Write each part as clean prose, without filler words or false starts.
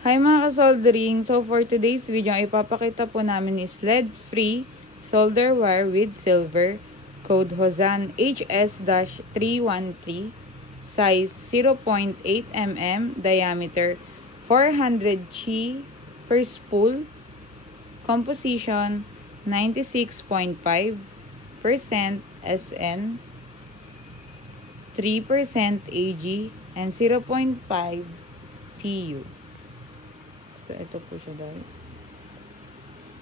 Hi mga kasoldering! So for today's video, ang ipapakita po namin is lead-free solder wire with silver, code HOSAN HS-313, size 0.8 mm, diameter 400 Chi per spool, composition 96.5% SN, 3% Ag, and 0.5 Cu. So, ito po siya guys.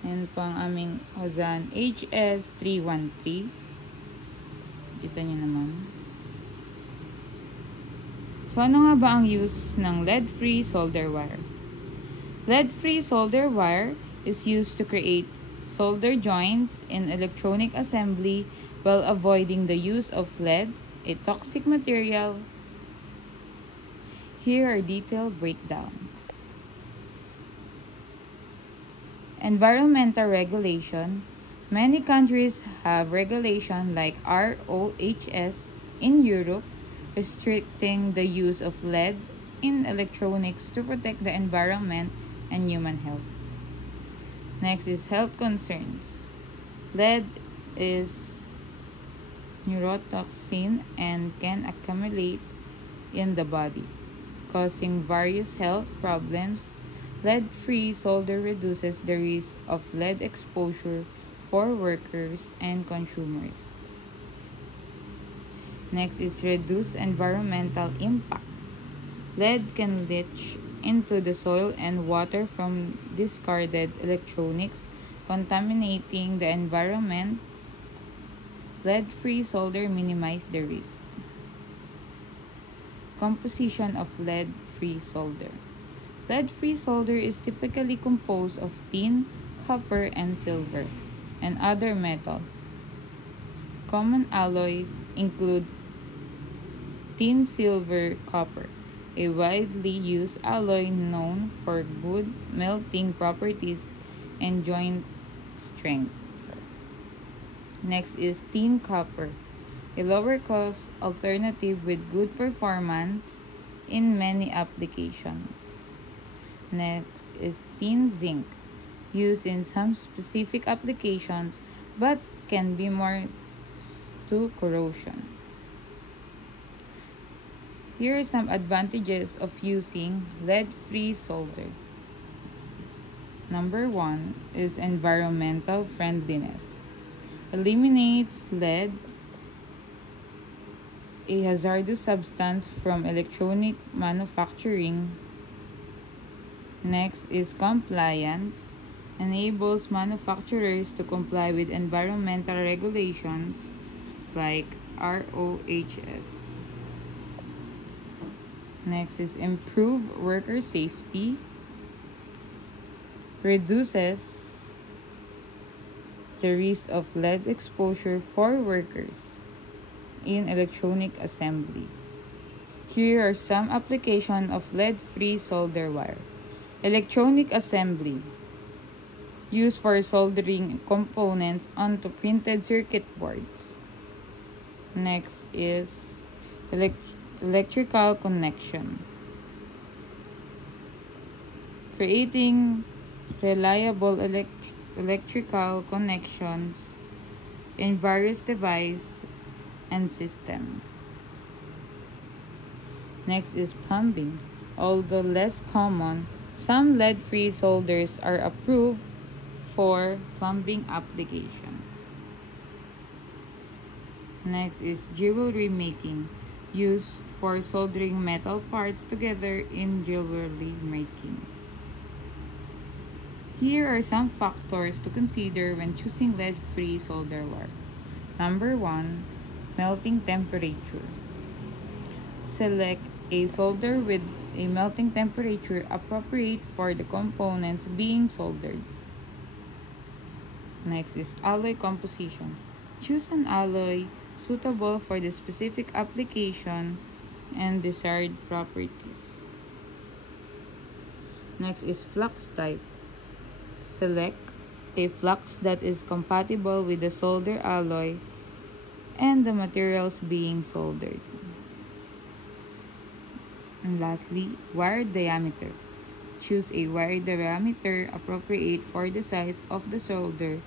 Ayan po ang aming HOSAN HS-313. Kita nyo naman. So, ano nga ba ang use ng lead-free solder wire? Lead-free solder wire is used to create solder joints in electronic assembly while avoiding the use of lead, a toxic material. Here are detailed breakdown. Environmental regulation. Many countries have regulation like RoHS in Europe, restricting the use of lead in electronics to protect the environment and human health. Next is health concerns. Lead is neurotoxin and can accumulate in the body, causing various health problems. Lead-free solder reduces the risk of lead exposure for workers and consumers. Next is reduce environmental impact. Lead can leach into the soil and water from discarded electronics, contaminating the environment. Lead-free solder minimizes the risk. Composition of lead-free solder. Lead-free solder is typically composed of tin, copper, and silver, and other metals. Common alloys include tin, silver, copper, a widely used alloy known for good melting properties and joint strength. Next is tin copper, a lower-cost alternative with good performance in many applications. Next is tin zinc, used in some specific applications but can be more to corrosion. Here are some advantages of using lead-free solder. Number 1 is environmental friendliness. Eliminates lead, a hazardous substance, from electronic manufacturing. Next is compliance. Enables manufacturers to comply with environmental regulations like RoHS. Next is improve worker safety. Reduces the risk of lead exposure for workers in electronic assembly. Here are some applications of lead-free solder wire. Electronic assembly, used for soldering components onto printed circuit boards. Next is electrical connection, creating reliable electrical connections in various devices and systems. Next is plumbing. Although less common, some lead-free solders are approved for plumbing application. Next is jewelry making, used for soldering metal parts together in jewelry making. Here are some factors to consider when choosing lead-free solder wire. Number 1, melting temperature. Select a solder with a melting temperature appropriate for the components being soldered. Next is alloy composition. Choose an alloy suitable for the specific application and desired properties. Next is flux type. Select a flux that is compatible with the solder alloy and the materials being soldered. And lastly, wire diameter. Choose a wire diameter appropriate for the size of the solder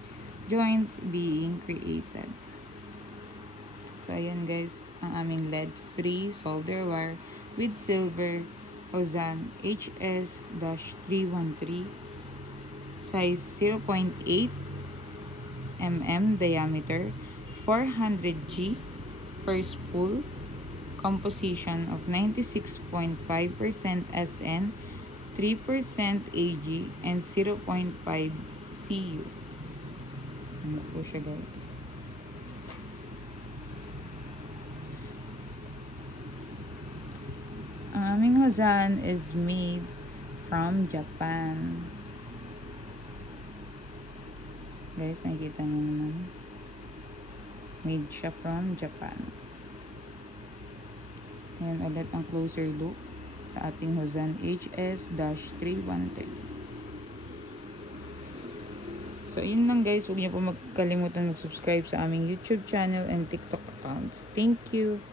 joints being created. So, ayan guys, ang aming lead-free solder wire with silver Ozan HS-313, size 0.8 mm diameter, 400G per spool, composition of 96.5% SN, 3% AG, and 0.5 CU. Ano po siya guys? Ang aming Ozan is made from Japan. Guys, nakikita nyo naman. Made siya from Japan. Ayan ulit ang closer look sa ating Ozan HS-313. So, yun lang guys. Huwag niyo po magkalimutan mag-subscribe sa aming YouTube channel and TikTok accounts. Thank you!